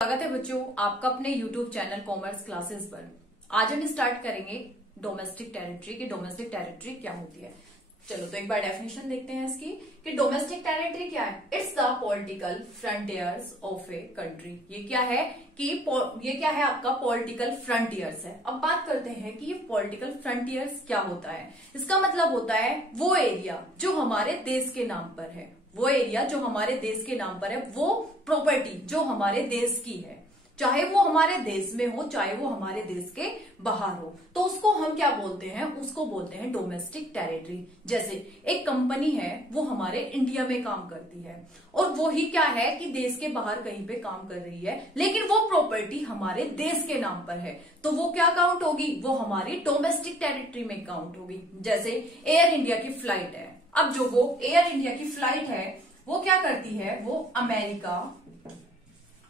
स्वागत है बच्चों आपका अपने YouTube चैनल कॉमर्स क्लासेस पर। आज हम स्टार्ट करेंगे डोमेस्टिक टेरिटरी की डोमेस्टिक टेरिटरी क्या होती है। चलो तो एक बार डेफिनेशन देखते हैं इसकी कि डोमेस्टिक टेरिटरी क्या है। It's the political frontiers of a country. ये क्या है आपका पॉलिटिकल फ्रंटियर्स है। अब बात करते हैं कि ये पॉलिटिकल फ्रंटियर्स क्या होता है। इसका मतलब होता है वो एरिया जो हमारे देश के नाम पर है, वो एरिया जो हमारे देश के नाम पर है, वो प्रॉपर्टी जो हमारे देश की है, चाहे वो हमारे देश में हो चाहे वो हमारे देश के बाहर हो, तो उसको हम क्या बोलते हैं, उसको बोलते हैं डोमेस्टिक टेरिटरी। जैसे एक कंपनी है वो हमारे इंडिया में काम करती है और वो ही क्या है कि देश के बाहर कहीं पे काम कर रही है, लेकिन वो प्रॉपर्टी हमारे देश के नाम पर है, तो वो क्या काउंट होगी, वो हमारी डोमेस्टिक टेरिटरी में काउंट होगी। जैसे एयर इंडिया की फ्लाइट है। अब जो वो एयर इंडिया की फ्लाइट है वो क्या करती है, वो अमेरिका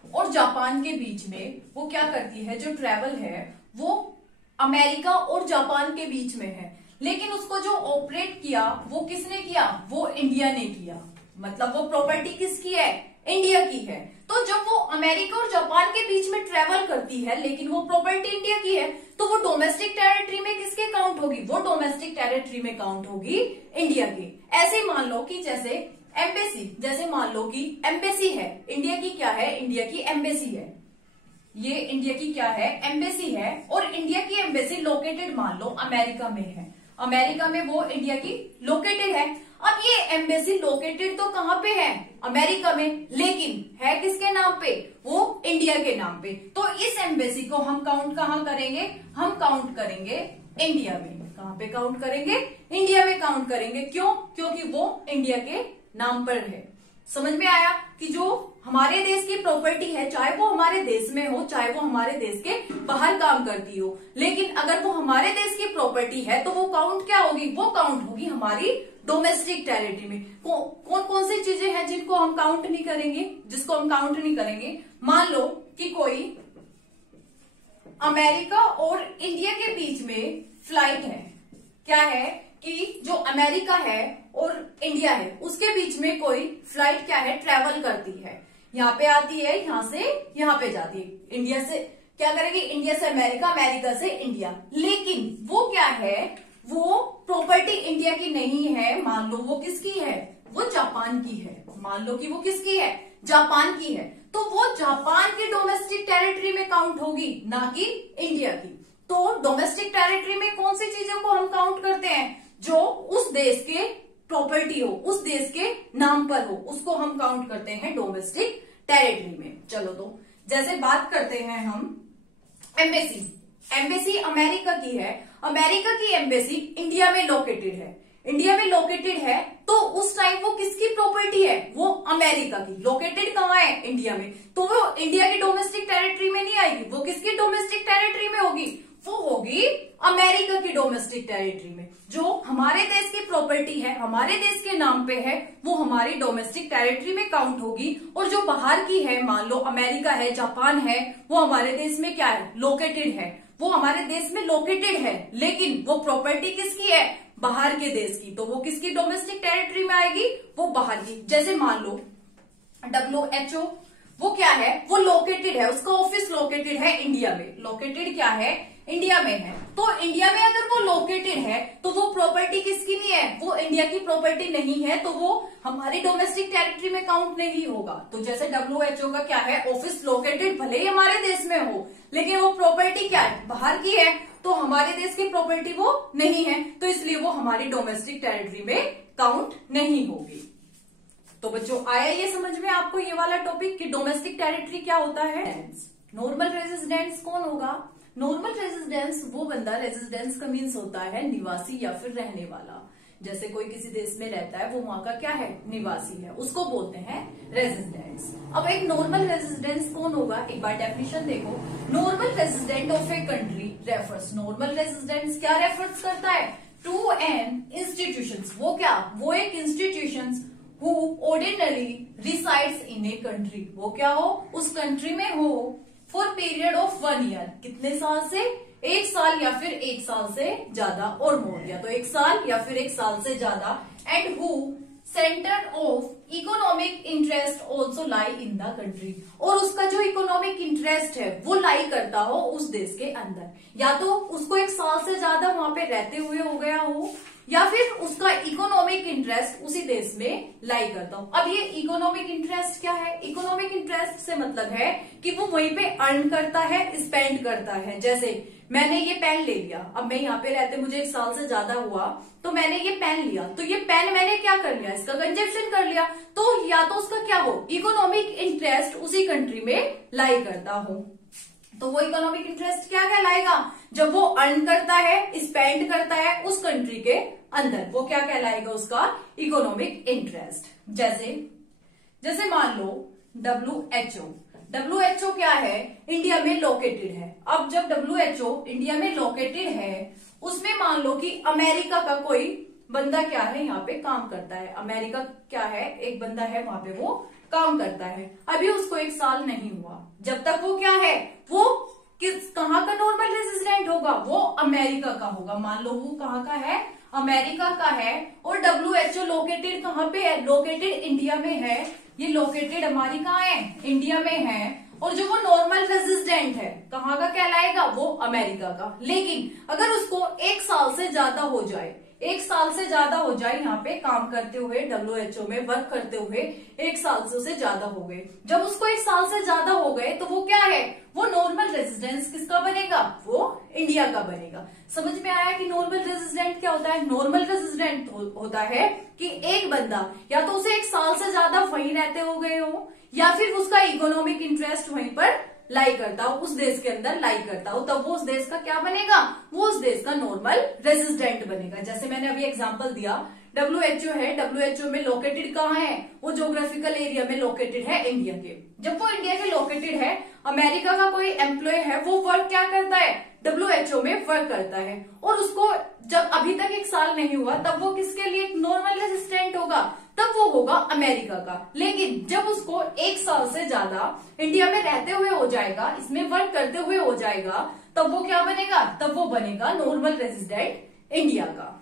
और जापान के बीच में वो क्या करती है, जो ट्रेवल है वो अमेरिका और जापान के बीच में है, लेकिन उसको जो ऑपरेट किया वो किसने किया, वो इंडिया ने किया। मतलब वो प्रॉपर्टी किसकी है, इंडिया की है। तो जब वो अमेरिका और जापान के बीच में ट्रेवल करती है लेकिन वो प्रॉपर्टी इंडिया की है, तो वो डोमेस्टिक टेरिटरी में किसके काउंट होगी, वो डोमेस्टिक टेरिटरी में काउंट होगी इंडिया की। ऐसे मान लो कि जैसे एम्बेसी, जैसे मान लो कि एम्बेसी है इंडिया की, क्या है, इंडिया की एम्बेसी है, ये इंडिया की क्या है, एम्बेसी है, और इंडिया की एम्बेसी लोकेटेड मान लो अमेरिका में है, अमेरिका में वो इंडिया की लोकेटेड है। अब ये एम्बेसी लोकेटेड तो कहाँ पे है, अमेरिका में, लेकिन है किसके नाम पे, वो इंडिया के नाम पे। तो इस एम्बेसी को हम काउंट कहाँ करेंगे, हम काउंट करेंगे इंडिया में। कहाँ पे काउंट करेंगे, इंडिया में काउंट करेंगे। क्यों, क्योंकि वो इंडिया के नाम पर है। समझ में आया कि जो हमारे देश की प्रॉपर्टी है, चाहे वो हमारे देश में हो चाहे वो हमारे देश के बाहर काम करती हो, लेकिन अगर वो हमारे देश की प्रॉपर्टी है तो वो काउंट क्या होगी, वो काउंट होगी हमारी डोमेस्टिक टेरिटरी में। कौन कौन सी चीजें हैं जिनको हम काउंट नहीं करेंगे, जिसको हम काउंट नहीं करेंगे। मान लो कि कोई अमेरिका और इंडिया के बीच में फ्लाइट है, क्या है कि जो अमेरिका है और इंडिया है उसके बीच में कोई फ्लाइट क्या है, ट्रेवल करती है, यहाँ पे आती है, यहाँ से यहाँ पे जाती है, इंडिया से क्या करेगी, इंडिया से अमेरिका, अमेरिका से इंडिया, लेकिन वो क्या है, वो प्रॉपर्टी इंडिया की नहीं है। मान लो वो किसकी है, वो जापान की है, मान लो कि वो किसकी है, जापान की है, तो वो जापान की डोमेस्टिक टेरिटरी में काउंट होगी, ना कि इंडिया की। तो डोमेस्टिक टेरिटरी में कौन सी चीजों को हम काउंट करते हैं, जो उस देश के प्रॉपर्टी हो, उस देश के नाम पर हो, उसको हम काउंट करते हैं डोमेस्टिक टेरिटरी में। चलो तो जैसे बात करते हैं हम एम्बेसी, एम्बेसी अमेरिका की है, अमेरिका की एम्बेसी इंडिया में लोकेटेड है, इंडिया में लोकेटेड है, तो उस टाइम वो किसकी प्रॉपर्टी है, वो अमेरिका की। लोकेटेड कहाँ है, इंडिया में, तो वो इंडिया की डोमेस्टिक टेरिटरी में नहीं आएगी, वो किसकी डोमेस्टिक टेरिटरी में होगी, वो होगी अमेरिका की डोमेस्टिक टेरिटरी में। जो हमारे देश की प्रॉपर्टी है, हमारे देश के नाम पे है, वो हमारी डोमेस्टिक टेरिटरी में काउंट होगी, और जो बाहर की है, मान लो अमेरिका है, जापान है, वो हमारे देश में क्या है, लोकेटेड है, वो हमारे देश में लोकेटेड है, लेकिन वो प्रॉपर्टी किसकी है, बाहर के देश की, तो वो किसकी डोमेस्टिक टेरिटरी में आएगी, वो बाहर की। जैसे मान लो WHO, वो क्या है, वो लोकेटेड है, उसका ऑफिस लोकेटेड है इंडिया में, लोकेटेड क्या है, इंडिया में है, तो इंडिया में अगर वो लोकेटेड है तो वो प्रॉपर्टी किसकी नहीं है, वो इंडिया की प्रॉपर्टी नहीं है, तो वो हमारी डोमेस्टिक टेरिटरी में काउंट नहीं होगा। तो जैसे WHO का क्या है, ऑफिस लोकेटेड भले ही हमारे देश में हो, लेकिन वो प्रॉपर्टी क्या है, बाहर की है, तो हमारे देश की प्रॉपर्टी वो नहीं है, तो इसलिए वो हमारी डोमेस्टिक टेरिटरी में काउंट नहीं होगी। तो बच्चों आया ये समझ में आपको ये वाला टॉपिक कि डोमेस्टिक टेरिटरी क्या होता है। नॉर्मल रेजिडेंस कौन होगा, नॉर्मल रेजिडेंस वो बंदा, रेजिडेंस का मीन्स होता है निवासी या फिर रहने वाला। जैसे कोई किसी देश में रहता है, वो वहां का क्या है, निवासी है, उसको बोलते हैं रेजिडेंस। अब एक नॉर्मल रेजिडेंस कौन होगा, एक बार डेफिनेशन देखो। Normal resident of a country refers, normal residence क्या रेफर्स करता है, टू एन इंस्टीट्यूशंस, वो क्या, वो एक institutions who ordinary resides in a country, वो क्या हो, उस कंट्री में हो, फॉर पीरियड ऑफ 1 ईयर, कितने साल से, 1 साल या फिर 1 साल से ज्यादा, और मोर, या तो 1 साल या फिर 1 साल से ज्यादा, and who centre of economic interest also lie in the country, और उसका जो इकोनॉमिक इंटरेस्ट है वो लाई करता हो उस देश के अंदर, या तो उसको 1 साल से ज्यादा वहां पे रहते हुए हो गया हो, या फिर उसका इकोनॉमिक इंटरेस्ट उसी देश में लाई करता हो। अब ये इकोनॉमिक इंटरेस्ट क्या है? इकोनॉमिक इंटरेस्ट से मतलब है कि वो वहीं पे अर्न करता है, स्पेंड करता है। जैसे मैंने ये पेन ले लिया, अब मैं यहाँ पे रहते मुझे 1 साल से ज्यादा हुआ, तो मैंने ये पेन लिया, तो ये पेन मैंने क्या कर लिया? इसका कंजप्शन कर लिया। तो या तो उसका क्या हो, इकोनॉमिक इंटरेस्ट उसी कंट्री में लाई करता हो। तो वो इकोनॉमिक इंटरेस्ट क्या कहलाएगा? जब वो अर्न करता है, स्पेंड करता है उस कंट्री के अंदर, वो क्या कहलाएगा? उसका इकोनॉमिक इंटरेस्ट। जैसे मान लो WHO क्या है? इंडिया में लोकेटेड है। अब जब WHO इंडिया में लोकेटेड है, उसमें मान लो कि अमेरिका का कोई बंदा क्या है यहाँ पे काम करता है। अमेरिका क्या है? एक बंदा है वहां पे, वो काम करता है। अभी उसको 1 साल नहीं हुआ, जब तक वो क्या है, वो कहाँ का नॉर्मल रेजिडेंट होगा? वो अमेरिका का होगा। मान लो वो कहाँ का है? अमेरिका का है। और WHO लोकेटेड कहाँ पे है? लोकेटेड इंडिया में है। ये लोकेटेड हमारी कहाँ है? इंडिया में है। और जो वो नॉर्मल रेजिडेंट है कहाँ का कहलाएगा? वो अमेरिका का। लेकिन अगर उसको 1 साल से ज्यादा हो जाए, 1 साल से ज्यादा हो जाए यहाँ पे काम करते हुए, WHO में वर्क करते हुए 1 साल से ज्यादा हो गए, जब उसको 1 साल से ज्यादा हो गए तो वो क्या है? वो नॉर्मल रेजिडेंस किसका बनेगा? वो इंडिया का बनेगा। समझ में आया कि नॉर्मल रेजिडेंट क्या होता है? नॉर्मल रेजिडेंट होता है कि एक बंदा या तो उसे 1 साल से ज्यादा वहीं रहते हो गए हो, या फिर उसका इकोनॉमिक इंटरेस्ट वहीं पर लाई करता हो, उस देश के अंदर लाई करता हो, तब वो उस देश का क्या बनेगा? वो उस देश का नॉर्मल रेजिडेंट बनेगा। जैसे मैंने अभी एग्जांपल दिया, WHO है, WHO में लोकेटेड कहाँ है? वो ज्योग्राफिकल एरिया में लोकेटेड है इंडिया के। जब वो इंडिया के लोकेटेड है, अमेरिका का कोई एम्प्लॉय है, वो वर्क क्या करता है? WHO में वर्क करता है। और उसको जब अभी तक 1 साल नहीं हुआ, तब वो किसके लिए नॉर्मल रेजिडेंट होगा? तब वो होगा अमेरिका का। लेकिन जब उसको 1 साल से ज्यादा इंडिया में रहते हुए हो जाएगा, इसमें वर्क करते हुए हो जाएगा, तब वो क्या बनेगा? तब वो बनेगा नॉर्मल रेजिडेंट इंडिया का।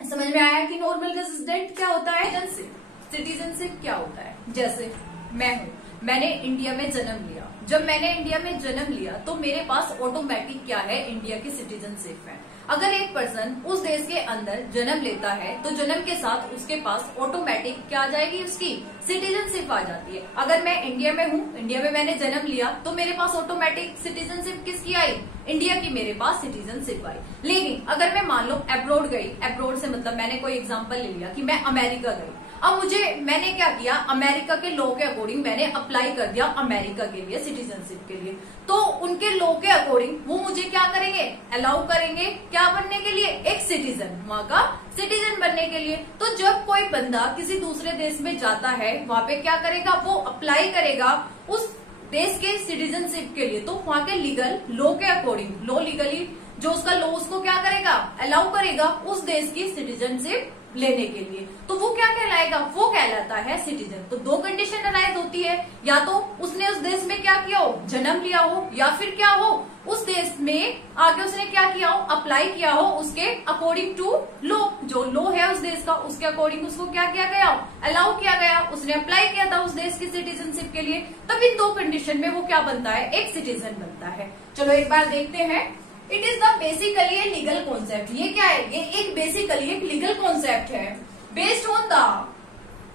समझ में आया कि नॉर्मल रेजिडेंट क्या होता है? सिटीजनशिप क्या होता है? जैसे मैं हूं, मैंने इंडिया में जन्म लिया। जब मैंने इंडिया में जन्म लिया तो मेरे पास ऑटोमेटिक क्या है? इंडिया की सिटीजनशिप है। अगर एक पर्सन उस देश के अंदर जन्म लेता है तो जन्म के साथ उसके पास ऑटोमेटिक क्या आ जाएगी? उसकी सिटीजनशिप आ जाती है। अगर मैं इंडिया में हूँ, इंडिया में मैंने जन्म लिया, तो मेरे पास ऑटोमेटिक सिटीजनशिप किसकी आई? इंडिया की मेरे पास सिटीजनशिप आई। लेकिन अगर मैं मान लो अब्रॉड गई, अब्रॉड से मतलब मैंने कोई एग्जाम्पल ले लिया कि मैं अमेरिका गई, अब मैंने क्या किया? अमेरिका के लॉ के अकॉर्डिंग मैंने अप्लाई कर दिया अमेरिका के लिए, सिटीजनशिप के लिए। तो उनके लॉ के अकॉर्डिंग वो मुझे क्या करेंगे? अलाउ करेंगे क्या बनने के लिए? एक सिटीजन, वहां का सिटीजन बनने के लिए। तो जब कोई बंदा किसी दूसरे देश में जाता है, वहां पे क्या करेगा? वो अप्लाई करेगा उस देश के सिटीजनशिप के लिए। तो वहां के लीगल लॉ के अकॉर्डिंग, लॉ लीगली जो उसका लॉ उसको क्या करेगा? अलाउ करेगा उस देश की सिटीजनशिप लेने के लिए। तो वो क्या कहलाएगा? वो कहलाता है सिटीजन। तो 2 कंडीशन अराइज होती है, या तो उसने उस देश में क्या किया हो? जन्म लिया हो, या फिर क्या हो? उस देश में आगे उसने क्या किया हो? अप्लाई किया हो उसके अकॉर्डिंग टू लॉ, जो लॉ है उस देश का, उसके अकॉर्डिंग उसको क्या किया गया? अलाउ किया गया, उसने अप्लाई किया था उस देश की सिटीजनशिप के लिए। तब इन 2 कंडीशन में वो क्या बनता है? एक सिटीजन बनता है। चलो एक बार देखते हैं। It is the basically a legal concept. ये क्या है? ये एक बेसिकली एक लीगल कॉन्सेप्ट है, based on the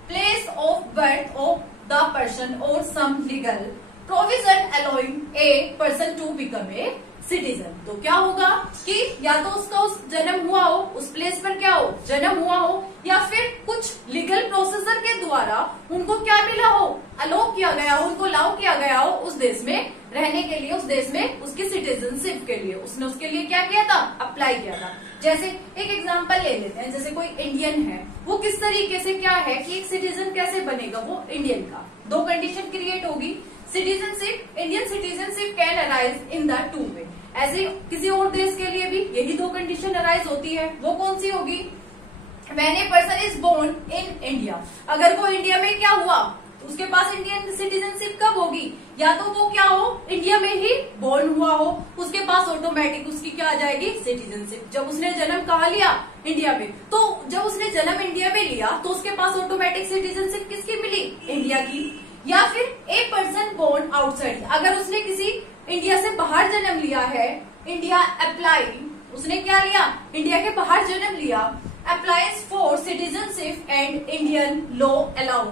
place of birth of the person और some legal provision allowing a person to become a citizen. तो क्या होगा कि या तो उसका उस जन्म हुआ हो, उस प्लेस पर क्या हो? जन्म हुआ हो, या फिर कुछ लीगल प्रोसीजर के द्वारा उनको क्या मिला हो? अलाउ किया गया हो, उनको अलाउ किया गया हो उस देश में रहने के लिए, उस देश में उसकी सिटीजनशिप के लिए। उसने उसके लिए क्या किया था? अप्लाई किया था। जैसे एक एग्जांपल ले लेते हैं, जैसे कोई इंडियन है, वो किस तरीके से क्या है कि एक सिटीजन कैसे बनेगा? वो इंडियन का 2 कंडीशन क्रिएट होगी। Citizenship, Indian citizenship can arise in the 2 वे। ऐसे किसी और देश के लिए भी यही 2 कंडीशन अराइज होती है। वो कौन सी होगी? When a person is born in India, अगर वो इंडिया में क्या हुआ, उसके पास इंडियन सिटीजनशिप कब होगी? या तो वो क्या हो? इंडिया में ही बोर्न हुआ हो, उसके पास ऑटोमेटिक उसकी क्या आ जाएगी? सिटीजनशिप। जब उसने जन्म कहाँ लिया? इंडिया में। तो जब उसने जन्म इंडिया में लिया तो उसके पास ऑटोमेटिक सिटीजनशिप किसकी मिली? इंडिया की। या फिर ए पर्सन बोर्न आउटसाइड, अगर उसने किसी जन्म लिया है, इंडिया अप्लाई, उसने क्या लिया, इंडिया के बाहर जन्म लिया, applies for citizenship and Indian law allow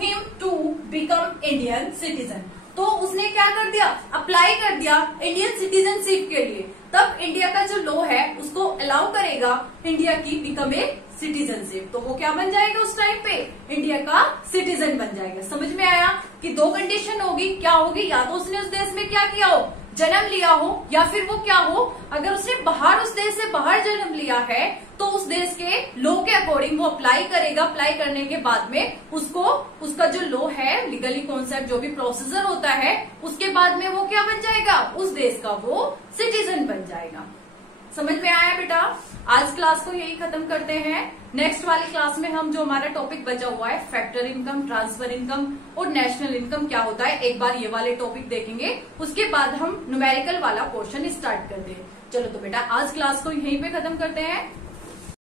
him to become Indian citizen. तो उसने क्या कर दिया, अप्लाई कर दिया इंडियन सिटीजनशिप के लिए, तब इंडिया का जो लॉ है उसको अलाउ करेगा इंडिया की बिकम ए सिटीजनशिप। तो वो क्या बन जाएगा उस टाइम पे, इंडिया का सिटीजन बन जाएगा। समझ में आया कि दो कंडीशन होगी, क्या होगी, या तो उसने उस देश में क्या किया हो, जन्म लिया हो, या फिर वो क्या हो, अगर उसने बाहर उस देश से बाहर जन्म लिया है तो उस देश के लॉ के अकॉर्डिंग वो अप्लाई करेगा। अप्लाई करने के बाद में उसको उसका जो लॉ है, लीगली कॉन्सेप्ट जो भी प्रोसीजर होता है, उसके बाद में वो क्या बन जाएगा, उस देश का वो सिटीजन बन जाएगा। समझ में आया बेटा? आज क्लास को यही खत्म करते हैं। नेक्स्ट वाली क्लास में हम जो हमारा टॉपिक बचा हुआ है फैक्टर इनकम, ट्रांसफर इनकम और नेशनल इनकम क्या होता है, एक बार ये वाले टॉपिक देखेंगे, उसके बाद हम न्यूमेरिकल वाला पोर्शन स्टार्ट करते हैं। चलो तो बेटा आज क्लास को यहीं पे खत्म करते हैं।